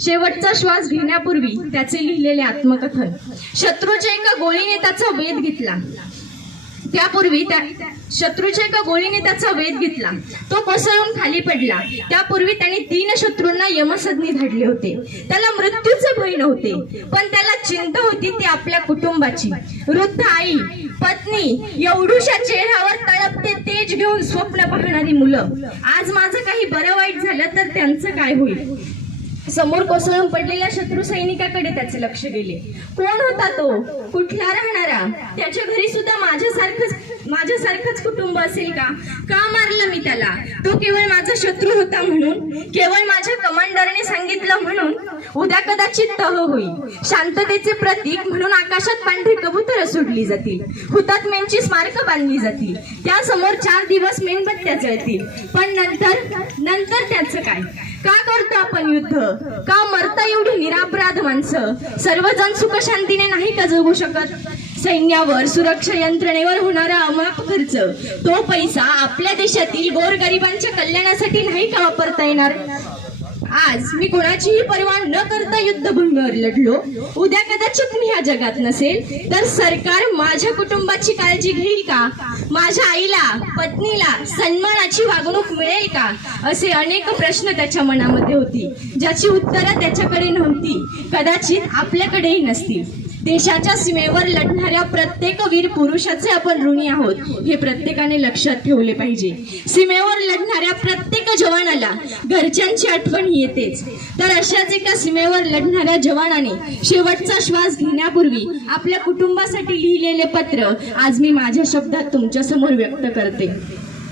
शेवटचा श्वास घेण्यापूर्वी त्याचे लिहिलेले आत्मकथन. शत्रूच्या एका गोळीने त्याचा वेध घेतला. त्यापूर्वी त्या शत्रूच्या एका गोळीने त्याचा वेध घेतला. तो कोसळून खाली पडला. त्यापूर्वी त्याने तीन शत्रूंना यमसदनी धाडले होते. त्याला मृत्यूचे भय नव्हते पण त्याला चिंता होती ती आपल्या कुटुंबाची. वृद्ध आई पत्नी एवढूशा चेहऱ्यावर तळपते तेज घेऊन स्वप्न पाहणारी मुलं. आज माझं काही बरं वाईट झालं तर त्यांचं काय होईल? समोर कोसळून पडलेल्या शत्रू सैनिकाकडे त्याचे लक्ष गेले. कोण होता तो? कुठला राहणारा? त्याच्या घरी सुद्धा माझ्यासारखंच माझ्यासारखंच कुटुंब असेल का? का मारलं मी त्याला? तो केवळ माझा शत्रू होता म्हणून? केवळ माझ्या सांगितलं म्हणून उद्या कदाचित तह होईल. शांततेचे प्रतीक म्हणून आकाशात पांढरी कबुतर सोडली जातील. हुतात्म्यांची स्मारकं बांधली जातील. त्यासमोर चार दिवस मेणबत्त्या जळतील. पण नंतर नंतर त्याचं काय? का करतो आपण युद्ध? का मरता एवढी निरापराध माणसं? सर्वजण सुख शांतीने नाही का जगू शकत? सैन्यावर सुरक्षा यंत्रणेवर होणारा अमाप खर्च. तो पैसा आपल्या देशातील गोरगरिबांच्या कल्याणासाठी नाही का वापरता येणार? आज मी कोणाचीही पर्वा न करता युद्धभूमीवर लढलो. उद्या कदाचित मी ह्या जगात नसेल. तर सरकार माझ्या कुटुंबाची काळजी घेईल का? माझ्या आईला पत्नीला सन्मानाची वागणूक मिळेल का? असे अनेक प्रश्न त्याच्या मनामध्ये होती. ज्याची उत्तरं त्याच्याकडे नव्हती. कदाचित आपल्याकडेही नसतील. देशाच्या सीमेवर लढणाऱ्या प्रत्येक वीर पुरुषाचे आपण ऋणी आहोत हे प्रत्येकाने लक्षात ठेवले पाहिजे. सीमेवर लढणाऱ्या प्रत्येक जवानाला घरच्यांची आठवण येतेच. तर अशाच एका सीमेवर लढणाऱ्या जवानाने शेवटचा श्वास घेण्यापूर्वी आपल्या कुटुंबासाठी लिहिलेले पत्र आज मी माझ्या शब्दात तुमच्यासमोर व्यक्त करते.